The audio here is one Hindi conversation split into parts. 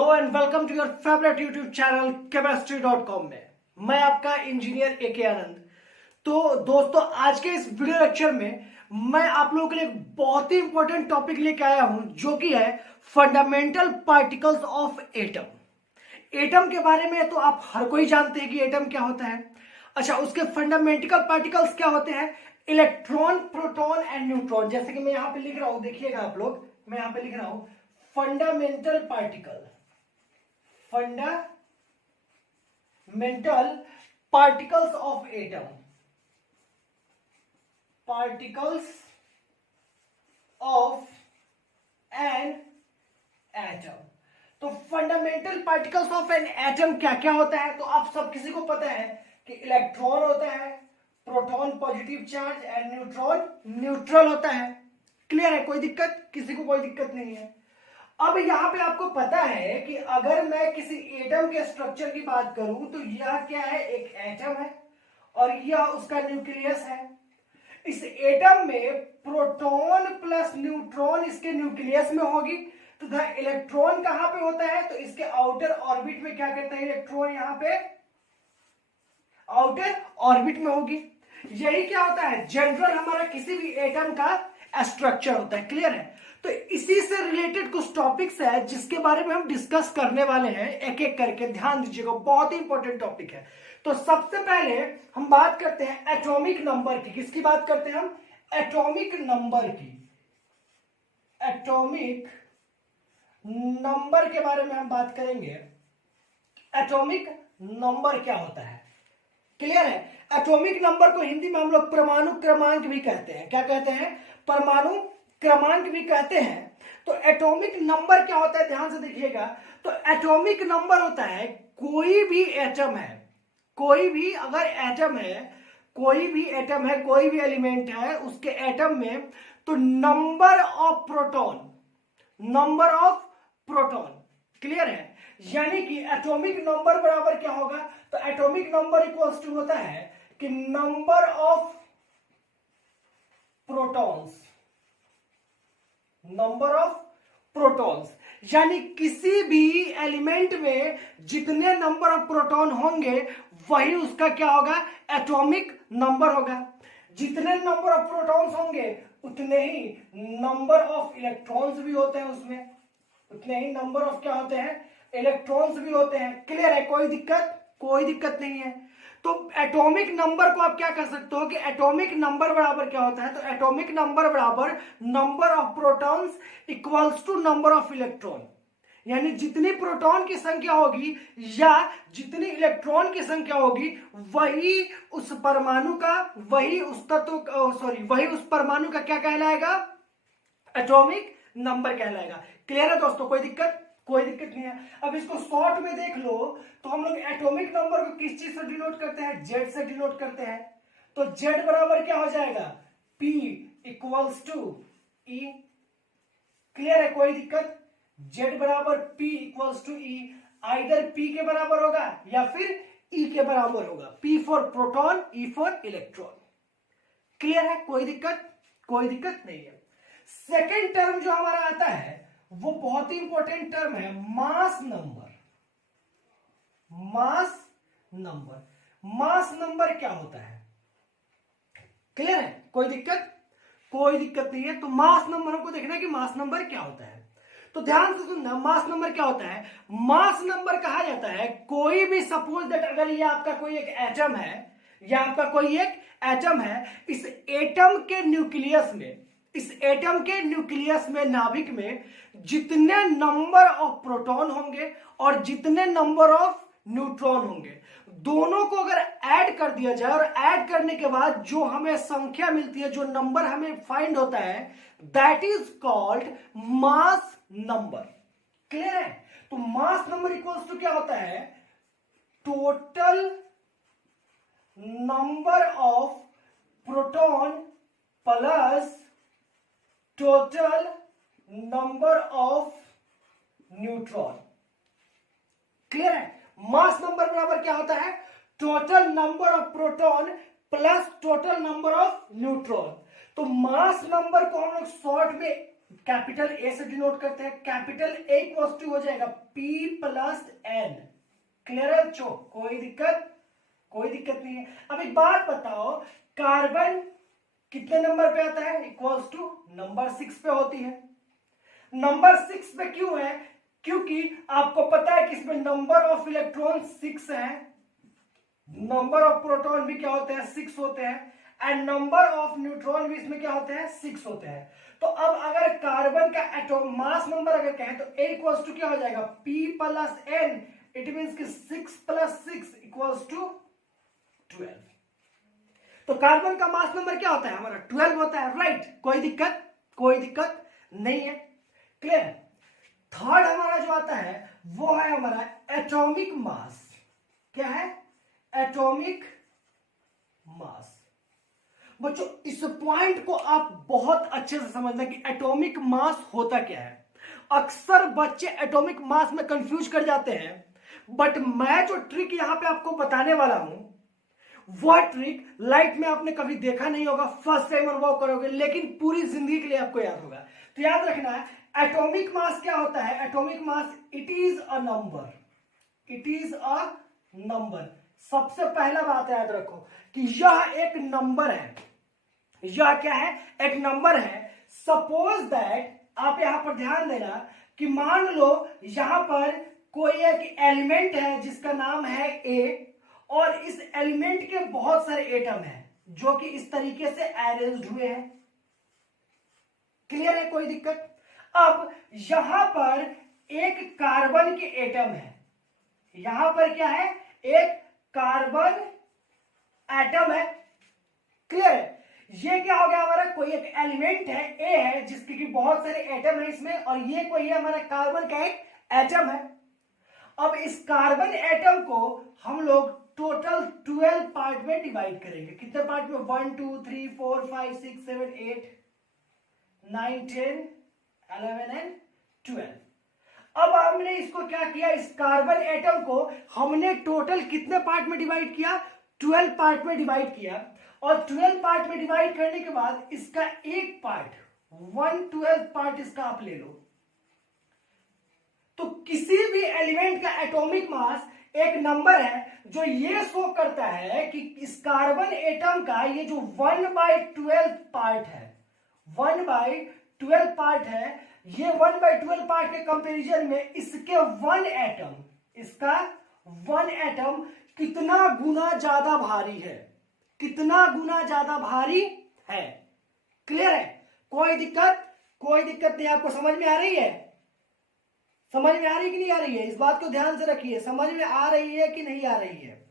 Hello and welcome to your favourite YouTube channel chemistry.com में मैं आपका इंजीनियर ए.के. आनंद। तो दोस्तों, आज के इस वीडियो लेक्चर में मैं आप लोगों के लिए एक बहुत ही इंपॉर्टेंट टॉपिक लेके आया हूं, जो कि है fundamental particles of atom. Atom के बारे में तो आप हर कोई जानते हैं कि एटम क्या होता है। अच्छा, उसके फंडामेंटल पार्टिकल्स क्या होते हैं? Electron, proton and neutron. जैसे कि मैं यहां पे लिख रहा हूं, देखिएगा आप लोग, मैं यहां पे लिख रहा हूं fundamental particle, fundamental particles of atom, particles of an atom. तो fundamental particles of an atom क्या क्या होता है? तो आप सब किसी को पता है कि इलेक्ट्रॉन होता है, proton positive charge and neutron neutral होता है। क्लियर है? कोई दिक्कत? किसी को कोई दिक्कत नहीं है। अब यहां पे आपको पता है कि अगर मैं किसी एटम के स्ट्रक्चर की बात करूं तो यह क्या है? एक एटम है और यह उसका न्यूक्लियस है। इस एटम में प्रोटॉन प्लस न्यूट्रॉन इसके न्यूक्लियस में होगी। तो इलेक्ट्रॉन कहां पे होता है? तो इसके आउटर ऑर्बिट में क्या करता है इलेक्ट्रॉन? यहां पे आउटर ऑर्बिट में होगी। यही क्या होता है जनरल हमारा किसी भी एटम का स्ट्रक्चर होता है। क्लियर है? तो इसी से रिलेटेड कुछ टॉपिक्स है जिसके बारे में हम डिस्कस करने वाले हैं एक एक करके। ध्यान दीजिएगा, बहुत ही इंपॉर्टेंट टॉपिक है। तो सबसे पहले हम बात करते हैं एटॉमिक नंबर की। किसकी बात करते हैं हम? एटॉमिक नंबर की। एटॉमिक नंबर के बारे में हम बात करेंगे। एटॉमिक नंबर क्या होता है? क्लियर है? एटॉमिक नंबर को हिंदी में हम लोग परमाणु क्रमांक भी कहते हैं। क्या कहते हैं? परमाणु क्रमांक भी कहते हैं। तो एटॉमिक नंबर क्या होता है? ध्यान से देखिएगा। तो एटॉमिक नंबर होता है कोई भी एटम है, कोई भी अगर एटम है, कोई भी एटम है, कोई भी एलिमेंट है, उसके एटम में तो number of proton, number of proton. Clear है? यानी कि एटॉमिक नंबर बराबर क्या होगा? तो एटॉमिक नंबर इक्वल्स टू होता है कि number of protons, number of protons. यानी किसी भी एलिमेंट में जितने नंबर ऑफ प्रोटॉन होंगे वही उसका क्या होगा? एटॉमिक नंबर होगा। जितने नंबर ऑफ प्रोटॉन्स होंगे उतने ही नंबर ऑफ इलेक्ट्रॉन्स भी होते हैं उसमें, उतने ही नंबर ऑफ क्या होते हैं? इलेक्ट्रॉन्स भी होते हैं। क्लियर है? कोई दिक्कत? कोई दिक्कत नहीं है। तो एटॉमिक नंबर को आप क्या कर सकते हो कि एटॉमिक नंबर बराबर क्या होता है? तो एटॉमिक नंबर बराबर number of protons equals to number of electron. यानी जितनी प्रोटॉन की संख्या होगी या जितनी इलेक्ट्रॉन की संख्या होगी वही उस परमाणु का, वही उस तत्व, सॉरी, वही उस परमाणु का क्या कहलाएगा? एटॉमिक नंबर कहलाएगा। क्लियर है दोस्तों? कोई दिक्कत? कोई दिक्कत नहीं है। अब इसको शॉर्ट में देख लो तो हम लोग एटॉमिक नंबर को किस चीज से डिनोट करते हैं? जेड से डिनोट करते हैं। तो जेड बराबर क्या हो जाएगा? P equals to E। Clear है? कोई दिक्कत? जेड बराबर P equals to E। Either P के बराबर होगा या फिर E के बराबर होगा। P for proton, E for electron. Clear है? कोई दिक्कत? कोई दिक्कत नहीं है। सेकेंड टर्म जो हमारा आता है वो बहुत ही इंपॉर्टेंट टर्म है, mass number. Mass number, mass number क्या होता है? क्लियर है? कोई दिक्कत? कोई दिक्कत नहीं है। तो मास नंबर हमको देखना है कि मास नंबर क्या होता है। तो ध्यान से सुनना, मास नंबर क्या होता है? मास नंबर कहा जाता है कोई भी, सपोज दैट अगर ये आपका कोई एक एटम है, या आपका कोई एक एटम है, इस एटम के न्यूक्लियस में, इस एटम के न्यूक्लियस में, नाभिक में जितने नंबर ऑफ प्रोटॉन होंगे और जितने नंबर ऑफ न्यूट्रॉन होंगे, दोनों को अगर ऐड कर दिया जाए और ऐड करने के बाद जो हमें संख्या मिलती है, जो नंबर हमें फाइंड होता है, that is called mass number. Clear है? तो मास नंबर इक्वल्स टू क्या होता है? Total number of proton plus total number of neutron. Clear है? मास नंबर बराबर क्या होता है? Total number of proton plus total number of neutron. तो मास नंबर को हम लोग शॉर्ट में कैपिटल ए से डिनोट करते हैं। कैपिटल ए इक्वल्स टू हो जाएगा P प्लस एन। क्लियर है बच्चों? कोई दिक्कत नहीं है। अब एक बात बताओ, कार्बन कितने नंबर पे आता है? इक्वल्स टू नंबर 6 पे होती है। नंबर 6 पे क्यों है? क्योंकि आपको पता है कि इसमें नंबर ऑफ इलेक्ट्रॉन 6 है, नंबर ऑफ प्रोटॉन भी क्या होते हैं? 6 होते हैं, एंड नंबर ऑफ न्यूट्रॉन भी इसमें क्या होते हैं? 6 होते हैं। तो अब अगर कार्बन का एटॉम मास नंबर अगर कहें तो A इक्वल्स टू क्या हो जाएगा? P plus n. It means कि 6 प्लस 6 इक्वल्स टू 12। तो कार्बन का मास नंबर क्या होता है? हमारा 12 होता है, राइट? कोई दिक्कत नहीं है। क्लियर? थर्ड हमारा जो आता है वो है हमारा एटॉमिक मास। क्या है? Atomic mass. बच्चों इस पॉइंट को आप बहुत अच्छे से समझना कि एटॉमिक मास होता क्या है। अक्सर बच्चे एटॉमिक मास में कंफ्यूज कर जाते हैं, बट मैं जो ट्रिक यहां पे आपको बताने वाला हूं वह ट्रिक लाइफ में आपने कभी देखा नहीं होगा, फर्स्ट टाइम अनुभव करोगे, लेकिन पूरी जिंदगी के लिए आपको याद होगा। तो याद रखना है, एटॉमिक मास क्या होता है? Atomic mass it is a number. It is a number. सबसे पहला बात याद रखो कि यह एक नंबर है। यह क्या है? एक नंबर है। सपोज दैट, आप यहां पर ध्यान देना कि मान लो यहां पर कोई एक एलिमेंट है जिसका नाम है ए, और इस एलिमेंट के बहुत सारे एटम हैं जो कि इस तरीके से अरेंज्ड हुए हैं। क्लियर है? कोई दिक्कत? अब यहां पर एक कार्बन के एटम है। यहां पर क्या है? एक कार्बन एटम है। क्लियर है? ये क्या हो गया हमारा? कोई एक एलिमेंट है, ए है, जिसके की बहुत सारे एटम है इसमें, और ये कोई है हमारा कार्बन का एक एटम है। अब इस कार्बन एटम को हम लोग टोटल 12 पार्ट में डिवाइड करेंगे। कितने पार्ट में? 1 2 3 4 5 6 7 8 9 10 11 एंड 12। अब हमने इसको क्या किया? इस कार्बन एटम को हमने टोटल कितने पार्ट में डिवाइड किया? 12 पार्ट में डिवाइड किया। और 12 पार्ट में डिवाइड करने के बाद इसका एक पार्ट 1/12 पार्ट इसका आप ले लो। तो किसी भी एलिमेंट का एटॉमिक मास एक नंबर है जो ये शो करता है कि इस कार्बन एटम का ये जो 1/12 पार्ट है, 1/12 पार्ट है, ये 1/12 पार्ट के कंपैरिजन में इसके इसका वन एटम कितना गुना ज्यादा भारी है, कितना गुना ज्यादा भारी है। क्लियर है? कोई दिक्कत नहीं। आपको समझ में आ रही है? समझ में आ रही है कि नहीं आ रही है? इस बात को ध्यान से रखिए, समझ में आ रही है कि नहीं आ रही है?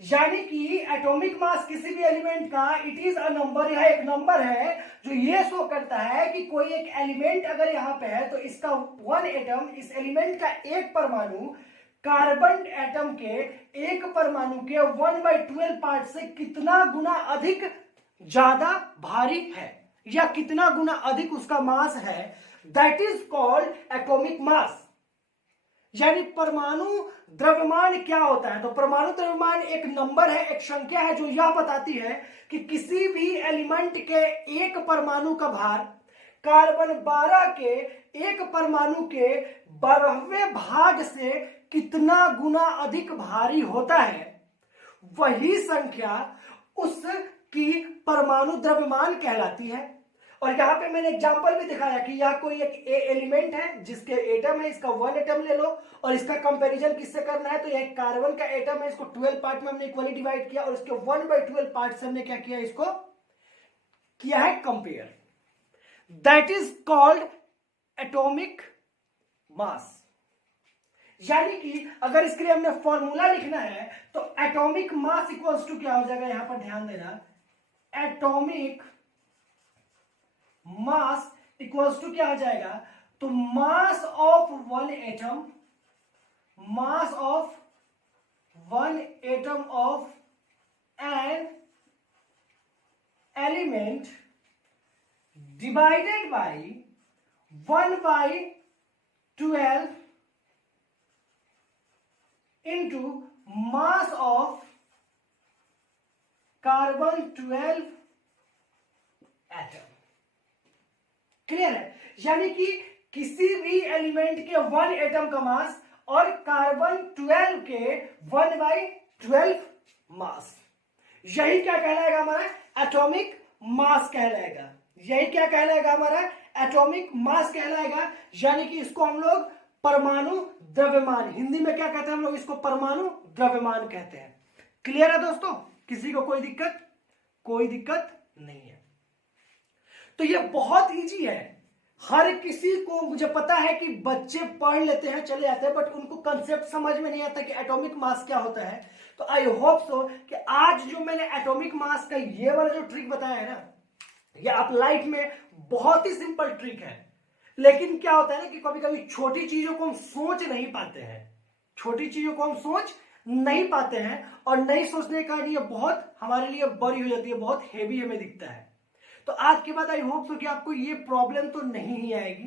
यानी कि एटॉमिक मास किसी भी एलिमेंट का इट इज अ नंबर, यह एक नंबर है जो ये शो करता है कि कोई एक एलिमेंट अगर यहां पे है तो इसका वन एटम, इस एलिमेंट का एक परमाणु कार्बन एटम के एक परमाणु के 1/12 पार्ट से कितना गुना अधिक ज्यादा भारी है, या कितना गुना अधिक उसका मास है। That is called atomic mass. यानी परमाणु द्रव्यमान क्या होता है? तो परमाणु द्रव्यमान एक नंबर है, एक संख्या है जो यह बताती है कि किसी भी एलिमेंट के एक परमाणु का भार कार्बन 12 के एक परमाणु के 12वें भाग से कितना गुना अधिक भारी होता है। वही संख्या उसकी परमाणु द्रव्यमान कहलाती है। और यहां पे मैंने एग्जांपल भी दिखाया कि यह कोई एक एलिमेंट है जिसके एटम है, इसका वन एटम ले लो, और इसका कंपैरिजन किससे करना है? तो यह कार्बन का एटम है, इसको 12 पार्ट में हमने इक्वली डिवाइड किया, और इसके 1/12 पार्ट से हमने क्या किया? इसको किया है compare. That is called atomic mass. यानी कि अगर इसके लिए हमने फॉर्मूला लिखना है तो एटॉमिक मास इक्वल्स टू क्या हो जाएगा? यहां पर ध्यान देना, एटॉमिक मास इक्वल्स टू क्या हो जाएगा? तो mass of one atom, mass of one atom of an element divided by 1/12 into mass of carbon 12 atom। Clear है? यानी कि किसी भी एलिमेंट के 1 एटम का मास और कार्बन 12 के 1/12 मास, यही क्या कहलाएगा हमारा एटॉमिक मास कहलाएगा। यही क्या कहलाएगा हमारा एटॉमिक मास कहलाएगा। यानी कि इसको हम लोग परमाणु द्रव्यमान, हिंदी में क्या कहते हैं हम लोग इसको परमाणु द्रव्यमान कहते हैं। क्लियर है दोस्तों? किसी को कोई दिक्कत? कोई दिक्कत नहीं है। तो ये बहुत इजी है, हर किसी को, मुझे पता है कि बच्चे पढ़ लेते हैं चले जाते हैं, बट उनको कंसेप्ट समझ में नहीं आता कि एटॉमिक मास क्या होता है। तो आई होप सो कि आज जो मैंने एटॉमिक मास का ये वाला जो ट्रिक बताया है ना, ये आप लाइफ में बहुत ही सिंपल ट्रिक है, लेकिन क्या होता है ना कि कभी कभी छोटी चीजों को हम सोच नहीं पाते हैं, छोटी चीजों को हम सोच नहीं पाते हैं, और नहीं सोचने का ये बहुत हमारे लिए बड़ी हो जाती है, बहुत हेवी हमें दिखता है। तो आज के बाद आई होप सो कि आपको ये प्रॉब्लम तो नहीं ही आएगी।